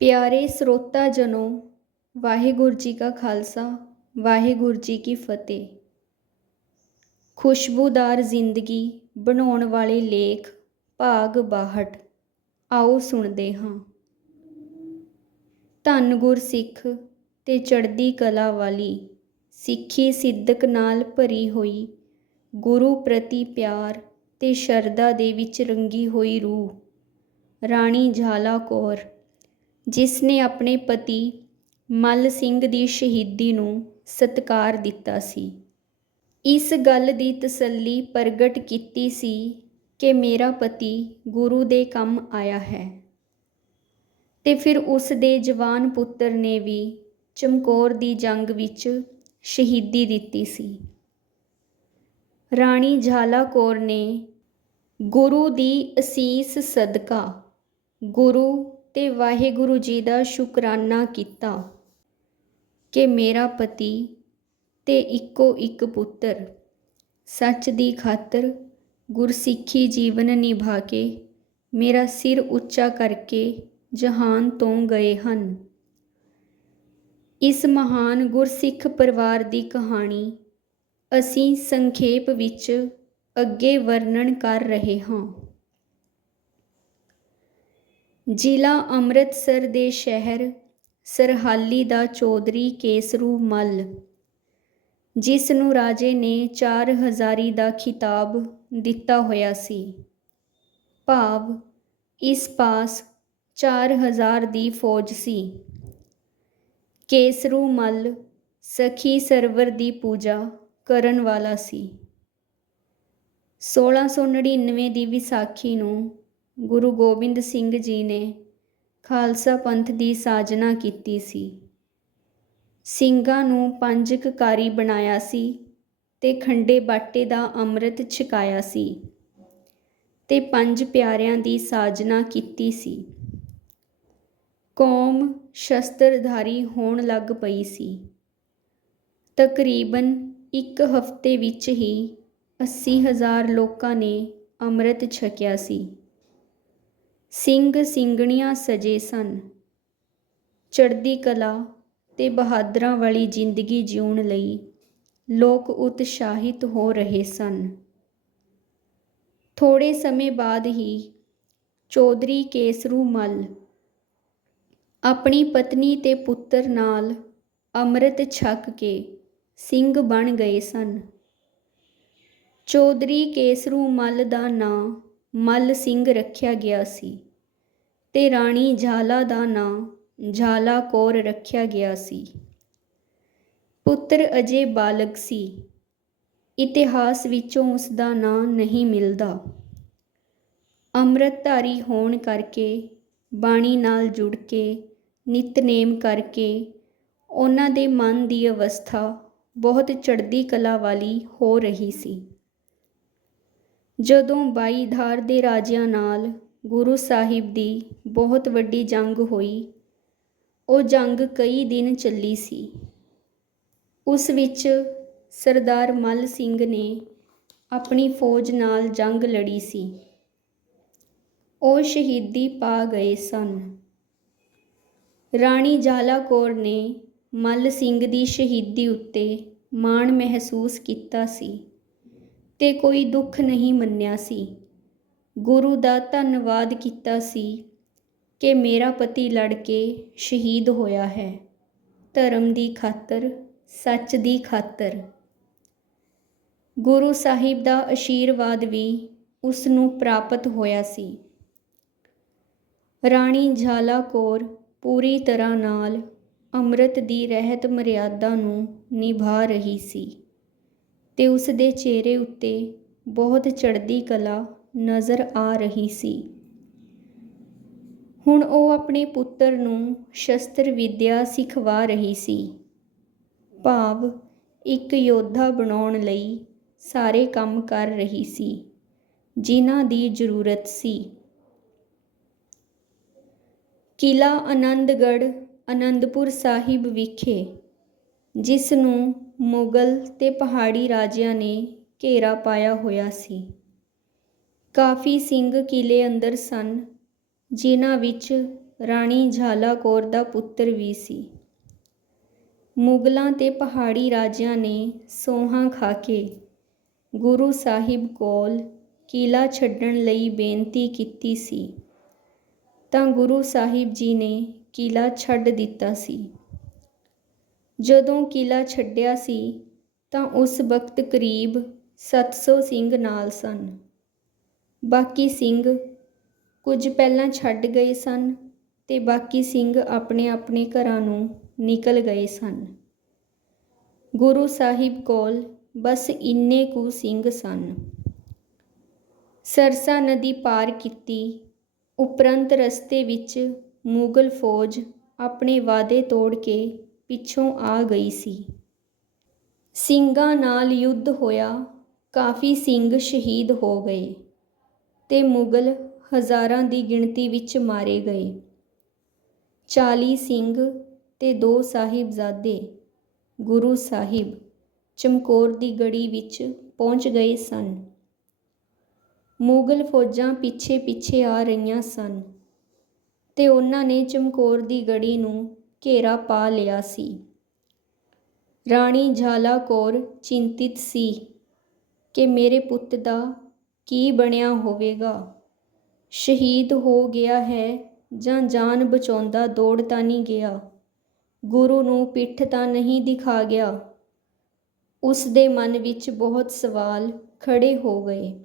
ਪਿਆਰੇ ਸਰੋਤਾ ਜਨੋ, ਵਾਹਿਗੁਰੂ ਜੀ ਕਾ ਖਾਲਸਾ, ਵਾਹਿਗੁਰੂ ਜੀ ਕੀ ਫਤਿਹ। ਖੁਸ਼ਬੂਦਾਰ ਜ਼ਿੰਦਗੀ ਬਣਾਉਣ ਵਾਲੇ ਲੇਖ ਭਾਗ 62 ਆਓ ਸੁਣਦੇ ਹਾਂ। ਧੰਨ ਗੁਰ ਸਿੱਖ ਤੇ ਚੜ੍ਹਦੀ ਕਲਾ ਵਾਲੀ, ਸਿੱਖੀ ਸਿੱਧਕ ਨਾਲ ਭਰੀ ਹੋਈ, ਗੁਰੂ ਪ੍ਰਤੀ ਪਿਆਰ ਤੇ ਸ਼ਰਧਾ ਦੇ ਵਿੱਚ ਰੰਗੀ ਹੋਈ ਰੂਹ, ਰਾਣੀ ਝਾਲਾ ਕੌਰ। ਜਿਸ ਨੇ ਆਪਣੇ ਪਤੀ ਮੱਲ ਸਿੰਘ ਦੀ ਸ਼ਹੀਦੀ ਨੂੰ ਸਤਿਕਾਰ ਦਿੱਤਾ ਸੀ। ਇਸ ਗੱਲ ਦੀ ਤਸੱਲੀ ਪ੍ਰਗਟ ਕੀਤੀ ਸੀ ਕਿ ਮੇਰਾ ਪਤੀ ਗੁਰੂ ਦੇ ਕੰਮ ਆਇਆ ਹੈ ਤੇ ਫਿਰ ਉਸ ਦੇ ਜਵਾਨ ਪੁੱਤਰ ਨੇ ਵੀ ਚਮਕੌਰ ਦੀ ਜੰਗ ਵਿੱਚ ਸ਼ਹੀਦੀ ਦਿੱਤੀ ਸੀ। ਰਾਣੀ ਝਾਲਾ ਕੌਰ ਨੇ ਗੁਰੂ ਦੀ ਅਸੀਸ ਸਦਕਾ ਗੁਰੂ ਤੇ ਵਾਹਿਗੁਰੂ ਜੀ ਦਾ ਸ਼ੁਕਰਾਨਾ ਕੀਤਾ ਕਿ ਮੇਰਾ ਪਤੀ ਤੇ ਇੱਕੋ ਇੱਕ ਪੁੱਤਰ ਸੱਚ ਦੀ ਖਾਤਰ ਗੁਰਸਿੱਖੀ ਜੀਵਨ ਨਿਭਾ ਕੇ ਮੇਰਾ ਸਿਰ ਉੱਚਾ ਕਰਕੇ ਜਹਾਨ ਤੋਂ ਗਏ ਹਨ। ਇਸ ਮਹਾਨ ਗੁਰਸਿੱਖ ਪਰਿਵਾਰ ਦੀ ਕਹਾਣੀ ਅਸੀਂ ਸੰਖੇਪ ਵਿੱਚ ਅੱਗੇ ਵਰਣਨ ਕਰ ਰਹੇ ਹਾਂ। ਜ਼ਿਲ੍ਹਾ ਅੰਮ੍ਰਿਤਸਰ ਦੇ ਸ਼ਹਿਰ ਸਰਹਾਲੀ ਦਾ ਚੌਧਰੀ ਕੇਸਰੂ ਮੱਲ, ਜਿਸ ਨੂੰ ਰਾਜੇ ਨੇ ਚਾਰ ਹਜ਼ਾਰੀ ਦਾ ਖਿਤਾਬ ਦਿੱਤਾ ਹੋਇਆ ਸੀ। ਭਾਵ ਇਸ ਪਾਸ ਚਾਰ ਹਜ਼ਾਰ ਦੀ ਫੌਜ ਸੀ। ਕੇਸਰੂ ਮੱਲ ਸਖੀ ਸਰਵਰ ਦੀ ਪੂਜਾ ਕਰਨ ਵਾਲਾ ਸੀ। 1699 ਦੀ ਵਿਸਾਖੀ ਨੂੰ ਗੁਰੂ ਗੋਬਿੰਦ ਸਿੰਘ ਜੀ ਨੇ ਖਾਲਸਾ ਪੰਥ ਦੀ ਸਾਜਨਾ ਕੀਤੀ ਸੀ। ਸਿੰਘਾਂ ਨੂੰ ਪੰਜ ਕਕਾਰੀ ਬਣਾਇਆ ਸੀ ਤੇ ਖੰਡੇ ਬਾਟੇ ਦਾ ਅੰਮ੍ਰਿਤ ਛਕਾਇਆ ਸੀ ਤੇ ਪੰਜ ਪਿਆਰਿਆਂ ਦੀ ਸਾਜਨਾ ਕੀਤੀ ਸੀ। ਕੌਮ ਸ਼ਸਤਰਧਾਰੀ ਹੋਣ ਲੱਗ ਪਈ ਸੀ। ਤਕਰੀਬਨ ਇੱਕ ਹਫ਼ਤੇ ਵਿੱਚ ਹੀ 80000 ਲੋਕਾਂ ਨੇ ਅੰਮ੍ਰਿਤ ਛਕਿਆ ਸੀ। ਸਿੰਘ ਸਿੰਘਣੀਆਂ ਸਜੇ ਸਨ। ਚੜ੍ਹਦੀ ਕਲਾ ਤੇ ਬਹਾਦਰਾਂ ਵਾਲੀ ਜ਼ਿੰਦਗੀ ਜਿਉਣ ਲਈ ਲੋਕ ਉਤਸ਼ਾਹਿਤ ਹੋ ਰਹੇ ਸਨ। ਥੋੜੇ ਸਮੇਂ ਬਾਅਦ ਹੀ ਚੌਧਰੀ ਕੇਸਰੂ ਮੱਲ ਆਪਣੀ ਪਤਨੀ ਤੇ ਪੁੱਤਰ ਨਾਲ ਅੰਮ੍ਰਿਤ ਛਕ ਕੇ ਸਿੰਘ ਬਣ ਗਏ ਸਨ। ਚੌਧਰੀ ਕੇਸਰੂ ਮੱਲ ਦਾ ਨਾਂ ਮੱਲ ਸਿੰਘ ਰੱਖਿਆ ਗਿਆ ਸੀ ਤੇ ਰਾਣੀ ਝਾਲਾ ਦਾ ਨਾਂ ਝਾਲਾ ਕੌਰ ਰੱਖਿਆ ਗਿਆ ਸੀ। ਪੁੱਤਰ ਅਜੇ ਬਾਲਗ ਸੀ। ਇਤਿਹਾਸ ਵਿੱਚੋਂ ਉਸ ਦਾ ਨਾਂ ਨਹੀਂ ਮਿਲਦਾ। ਅੰਮ੍ਰਿਤਧਾਰੀ ਹੋਣ ਕਰਕੇ, ਬਾਣੀ ਨਾਲ ਜੁੜ ਕੇ, ਨਿਤਨੇਮ ਕਰਕੇ ਉਹਨਾਂ ਦੇ ਮਨ ਦੀ ਅਵਸਥਾ ਬਹੁਤ ਚੜ੍ਹਦੀ ਕਲਾ ਵਾਲੀ ਹੋ ਰਹੀ ਸੀ। ਜਦੋਂ ਬਾਈਧਾਰ ਦੇ ਰਾਜਿਆਂ ਨਾਲ ਗੁਰੂ ਸਾਹਿਬ ਦੀ ਬਹੁਤ ਵੱਡੀ ਜੰਗ ਹੋਈ, ਉਹ ਜੰਗ ਕਈ ਦਿਨ ਚੱਲੀ ਸੀ। ਉਸ ਵਿੱਚ ਸਰਦਾਰ ਮੱਲ ਸਿੰਘ ਨੇ ਆਪਣੀ ਫੌਜ ਨਾਲ ਜੰਗ ਲੜੀ ਸੀ। ਉਹ ਸ਼ਹੀਦੀ ਪਾ ਗਏ ਸਨ। ਰਾਣੀ ਜਾਲਾ ਕੌਰ ਨੇ ਮੱਲ ਸਿੰਘ ਦੀ ਸ਼ਹੀਦੀ ਉੱਤੇ ਮਾਣ ਮਹਿਸੂਸ ਕੀਤਾ ਸੀ। ਤੇ ਕੋਈ ਦੁੱਖ ਨਹੀਂ ਮੰਨਿਆ ਸੀ। ਗੁਰੂ ਦਾ ਧੰਨਵਾਦ ਕੀਤਾ ਸੀ ਕਿ ਮੇਰਾ ਪਤੀ ਲੜ ਕੇ ਸ਼ਹੀਦ ਹੋਇਆ ਹੈ। ਧਰਮ ਦੀ ਖਾਤਰ, ਸੱਚ ਦੀ ਖਾਤਰ। ਗੁਰੂ ਸਾਹਿਬ ਦਾ ਅਸ਼ੀਰਵਾਦ ਵੀ ਉਸ ਨੂੰ ਪ੍ਰਾਪਤ ਹੋਇਆ ਸੀ। ਰਾਣੀ ਝਾਲਾ ਕੌਰ ਪੂਰੀ ਤਰ੍ਹਾਂ ਨਾਲ ਅੰਮ੍ਰਿਤ ਦੀ ਰਹਿਤ ਮਰਿਆਦਾ ਨੂੰ ਨਿਭਾ ਰਹੀ ਸੀ। ਤੇ ਉਸ ਦੇ ਚਿਹਰੇ ਉੱਤੇ ਬਹੁਤ ਚੜ੍ਹਦੀ ਕਲਾ ਨਜ਼ਰ ਆ ਰਹੀ ਸੀ। ਹੁਣ ਉਹ ਆਪਣੇ ਪੁੱਤਰ ਨੂੰ ਸ਼ਸਤਰ ਵਿਦਿਆ ਸਿਖਵਾ ਰਹੀ ਸੀ। ਭਾਵ ਇੱਕ ਯੋਧਾ ਬਣਾਉਣ ਲਈ ਸਾਰੇ ਕੰਮ ਕਰ ਰਹੀ ਸੀ, ਜਿਨ੍ਹਾਂ ਦੀ ਜ਼ਰੂਰਤ ਸੀ। ਕਿਲਾ ਆਨੰਦਗੜ੍ਹ ਅਨੰਦਪੁਰ ਸਾਹਿਬ ਵਿਖੇ ਜਿਸ ਨੂੰ ਮੁਗਲ ਅਤੇ ਪਹਾੜੀ ਰਾਜਿਆਂ ਨੇ ਘੇਰਾ ਪਾਇਆ ਹੋਇਆ ਸੀ। ਕਾਫੀ ਸਿੰਘ ਕਿਲ੍ਹੇ ਅੰਦਰ ਸਨ, ਜਿਨ੍ਹਾਂ ਵਿੱਚ ਰਾਣੀ ਝਾਲਾ ਕੌਰ ਦਾ ਪੁੱਤਰ ਵੀ ਸੀ। ਮੁਗਲਾਂ ਤੇ ਪਹਾੜੀ ਰਾਜਿਆਂ ਨੇ ਸੋਹਾਂ ਖਾ ਕੇ ਗੁਰੂ ਸਾਹਿਬ ਕੋਲ ਕਿਲਾ ਛੱਡਣ ਲਈ ਬੇਨਤੀ ਕੀਤੀ ਸੀ, ਤਾਂ ਗੁਰੂ ਸਾਹਿਬ ਜੀ ਨੇ ਕਿਲਾ ਛੱਡ ਦਿੱਤਾ ਸੀ। ਜਦੋਂ ਕਿਲਾ ਛੱਡਿਆ ਸੀ, ਤਾਂ ਉਸ ਵਕਤ ਕਰੀਬ 700 ਸਿੰਘ ਨਾਲ ਸਨ। ਬਾਕੀ ਸਿੰਘ ਕੁਝ ਪਹਿਲਾਂ ਛੱਡ ਗਏ ਸਨ ਤੇ ਬਾਕੀ ਸਿੰਘ ਆਪਣੇ ਆਪਣੇ ਘਰਾਂ ਨੂੰ ਨਿਕਲ ਗਏ ਸਨ। ਗੁਰੂ ਸਾਹਿਬ ਕੋਲ ਬਸ ਇੰਨੇ ਕੁ ਸਿੰਘ ਸਨ। ਸਰਸਾ ਨਦੀ ਪਾਰ ਕੀਤੀ, ਉਪਰੰਤ ਰਸਤੇ ਵਿੱਚ ਮੁਗਲ ਫੌਜ ਆਪਣੇ ਵਾਅਦੇ ਤੋੜ ਕੇ ਪਿੱਛੋਂ ਆ ਗਈ ਸੀ। ਸਿੰਘਾਂ ਨਾਲ ਯੁੱਧ ਹੋਇਆ, ਕਾਫੀ ਸਿੰਘ ਸ਼ਹੀਦ ਹੋ ਗਏ ਤੇ ਮੁਗਲ ਹਜ਼ਾਰਾਂ ਦੀ ਗਿਣਤੀ ਵਿੱਚ ਮਾਰੇ ਗਏ। 40 ਸਿੰਘ ਤੇ ਦੋ ਸਾਹਿਬਜ਼ਾਦੇ ਗੁਰੂ ਸਾਹਿਬ ਚਮਕੌਰ ਦੀ ਗੜੀ ਵਿੱਚ ਪਹੁੰਚ ਗਏ ਸਨ। ਮੁਗਲ ਫੌਜਾਂ ਪਿੱਛੇ ਪਿੱਛੇ ਆ ਰਹੀਆਂ ਸਨ ਤੇ ਉਹਨਾਂ ਨੇ ਚਮਕੌਰ ਦੀ ਗੜੀ ਨੂੰ ਘੇਰਾ ਪਾ ਲਿਆ ਸੀ। ਰਾਣੀ ਝਾਲਾ ਕੌਰ ਚਿੰਤਿਤ ਸੀ ਕਿ ਮੇਰੇ ਪੁੱਤ ਦਾ ਕੀ ਬਣਿਆ ਹੋਵੇਗਾ। ਸ਼ਹੀਦ ਹੋ ਗਿਆ ਹੈ ਜਾਂ ਜਾਨ ਬਚਾਉਂਦਾ ਦੌੜ ਤਾਂ ਨਹੀਂ ਗਿਆ। ਗੁਰੂ ਨੂੰ ਪਿੱਠ ਤਾਂ ਨਹੀਂ ਦਿਖਾ ਗਿਆ। ਉਸ ਦੇ ਮਨ ਵਿੱਚ ਬਹੁਤ ਸਵਾਲ ਖੜੇ ਹੋ ਗਏ।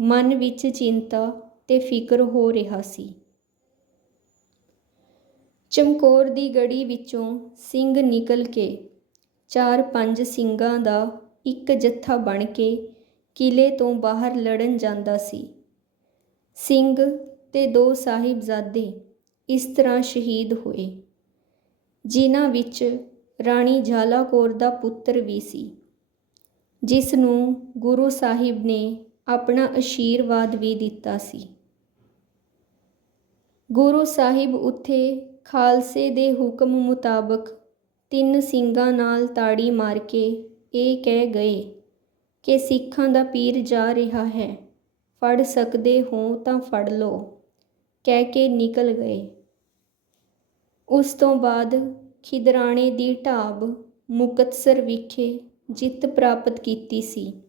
ਮਨ ਵਿੱਚ ਚਿੰਤਾ ਤੇ ਫਿਕਰ ਹੋ ਰਿਹਾ ਸੀ। ਚਮਕੌਰ ਦੀ ਗੜੀ ਵਿੱਚੋਂ ਸਿੰਘ ਨਿਕਲ ਕੇ ਚਾਰ ਪੰਜ ਸਿੰਘਾਂ ਦਾ ਇੱਕ ਜੱਥਾ ਬਣ ਕੇ ਕਿਲ੍ਹੇ ਤੋਂ ਬਾਹਰ ਲੜਨ ਜਾਂਦਾ ਸੀ। ਸਿੰਘ ਤੇ ਦੋ ਸਾਹਿਬਜ਼ਾਦੇ ਇਸ ਤਰ੍ਹਾਂ ਸ਼ਹੀਦ ਹੋਏ, ਜਿਨ੍ਹਾਂ ਵਿੱਚ ਰਾਣੀ ਝਾਲਾ ਕੌਰ ਦਾ ਪੁੱਤਰ ਵੀ ਸੀ, ਜਿਸ ਨੂੰ ਗੁਰੂ ਸਾਹਿਬ ਨੇ ਆਪਣਾ ਅਸ਼ੀਰਵਾਦ ਵੀ ਦਿੱਤਾ ਸੀ। ਗੁਰੂ ਸਾਹਿਬ ਉੱਥੇ ਖਾਲਸੇ ਦੇ ਹੁਕਮ ਮੁਤਾਬਕ ਤਿੰਨ ਸਿੰਘਾਂ ਨਾਲ ਤਾੜੀ ਮਾਰ ਕੇ ਇਹ ਕਹਿ ਗਏ ਕਿ ਸਿੱਖਾਂ ਦਾ ਪੀਰ ਜਾ ਰਿਹਾ ਹੈ, ਫੜ ਸਕਦੇ ਹੋ ਤਾਂ ਫੜ ਲਓ, ਕਹਿ ਕੇ ਨਿਕਲ ਗਏ। ਉਸ ਤੋਂ ਬਾਅਦ ਖਿਦਰਾਣੇ ਦੀ ਢਾਬ ਮੁਕਤਸਰ ਵਿਖੇ ਜਿੱਤ ਪ੍ਰਾਪਤ ਕੀਤੀ ਸੀ।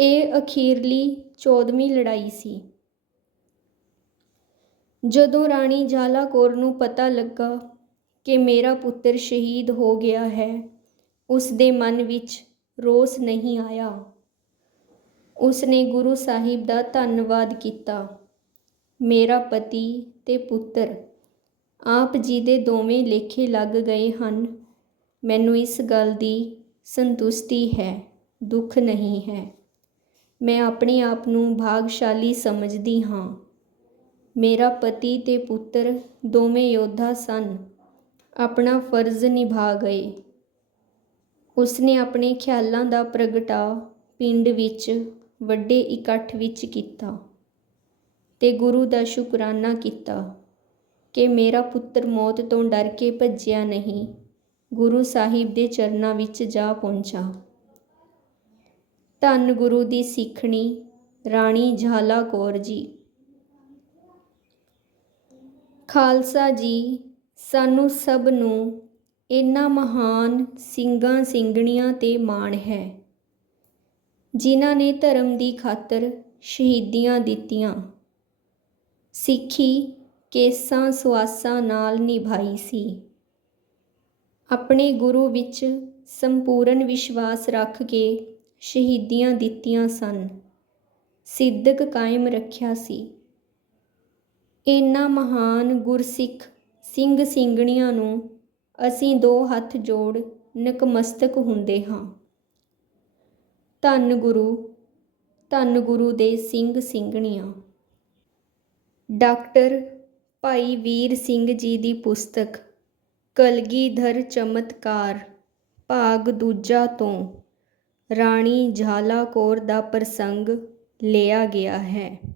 ਇਹ ਅਖੀਰਲੀ 14ਵੀਂ ਲੜਾਈ ਸੀ। ਜਦੋਂ ਰਾਣੀ ਝਾਲਾ ਕੌਰ ਨੂੰ ਪਤਾ ਲੱਗਾ ਕਿ ਮੇਰਾ ਪੁੱਤਰ ਸ਼ਹੀਦ ਹੋ ਗਿਆ ਹੈ ਉਸ ਦੇ ਮਨ ਵਿੱਚ ਰੋਸ ਨਹੀਂ ਆਇਆ। ਉਸ ਨੇ ਗੁਰੂ ਸਾਹਿਬ ਦਾ ਧੰਨਵਾਦ ਕੀਤਾ। ਮੇਰਾ ਪਤੀ ਤੇ ਪੁੱਤਰ, ਆਪ ਜੀ ਦੇ ਦੋਵੇਂ ਲੇਖੇ ਲੱਗ ਗਏ ਹਨ। ਮੈਨੂੰ ਇਸ ਗੱਲ ਦੀ ਸੰਤੁਸ਼ਟੀ ਹੈ, ਦੁੱਖ ਨਹੀਂ ਹੈ। ਮੈਂ ਆਪਣੇ ਆਪ ਨੂੰ ਭਾਗਸ਼ਾਲੀ ਸਮਝਦੀ ਹਾਂ। ਮੇਰਾ ਪਤੀ ਤੇ ਪੁੱਤਰ ਦੋਵੇਂ ਯੋਧਾ ਸਨ। ਆਪਣਾ ਫਰਜ਼ ਨਿਭਾ ਗਏ। ਉਸਨੇ ਆਪਣੇ ਖਿਆਲਾਂ ਦਾ ਪ੍ਰਗਟਾ ਪਿੰਡ ਵਿੱਚ ਵੱਡੇ ਇਕੱਠ ਵਿੱਚ ਕੀਤਾ ਤੇ ਗੁਰੂ ਦਾ ਸ਼ੁਕਰਾਨਾ ਕੀਤਾ ਕਿ ਮੇਰਾ ਪੁੱਤਰ ਮੌਤ ਤੋਂ ਡਰ ਕੇ ਭੱਜਿਆ ਨਹੀਂ, ਗੁਰੂ ਸਾਹਿਬ ਦੇ ਚਰਨਾਂ ਵਿੱਚ ਜਾ ਪਹੁੰਚਾ। ਧੰਨ ਗੁਰੂ ਦੀ ਸਿੱਖਣੀ ਰਾਣੀ ਝਾਲਾ ਕੌਰ ਜੀ। ਖਾਲਸਾ ਜੀ, ਸਾਨੂੰ ਸਭ ਨੂੰ ਇਹਨਾਂ ਮਹਾਨ ਸਿੰਘਾਂ ਸਿੰਘਣੀਆਂ ਤੇ ਮਾਣ ਹੈ, ਜਿਨ੍ਹਾਂ ਨੇ ਧਰਮ ਦੀ ਖਾਤਰ ਸ਼ਹੀਦੀਆਂ ਦਿੱਤੀਆਂ। ਸਿੱਖੀ ਕੇਸਾਂ ਸੁਆਸਾਂ ਨਾਲ ਨਿਭਾਈ ਸੀ। ਆਪਣੇ ਗੁਰੂ ਵਿੱਚ ਸੰਪੂਰਨ ਵਿਸ਼ਵਾਸ ਰੱਖ ਕੇ ਸ਼ਹੀਦੀਆਂ ਦਿੱਤੀਆਂ ਸਨ। ਸਿੱਧਕ ਕਾਇਮ ਰੱਖਿਆ ਸੀ। ਇਹਨਾਂ ਮਹਾਨ ਗੁਰਸਿੱਖ ਸਿੰਘ ਸਿੰਘਣੀਆਂ ਨੂੰ ਅਸੀਂ ਦੋ ਹੱਥ ਜੋੜ ਨਕਮਸਤਕ ਹੁੰਦੇ ਹਾਂ। ਧੰਨ ਗੁਰੂ ਧੰਨ ਗੁਰੂ ਦੇ ਸਿੰਘ ਸਿੰਘਣੀਆਂ। ਡਾਕਟਰ ਭਾਈ ਵੀਰ ਸਿੰਘ ਜੀ ਦੀ ਪੁਸਤਕ, ਕਲਗੀਧਰ ਚਮਤਕਾਰ, ਭਾਗ ਦੂਜਾ ਤੋਂ ਰਾਣੀ ਝਾਲਾ ਕੌਰ ਦਾ ਪ੍ਰਸੰਗ ਲਿਆ ਗਿਆ ਹੈ।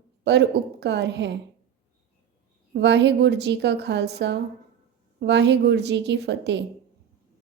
ਪਰ ਉਪਕਾਰ ਹੈ। ਵਾਹਿਗੁਰੂ ਜੀ ਕਾ ਖਾਲਸਾ ਵਾਹਿਗੁਰੂ ਜੀ ਕੀ ਫਤਿਹ।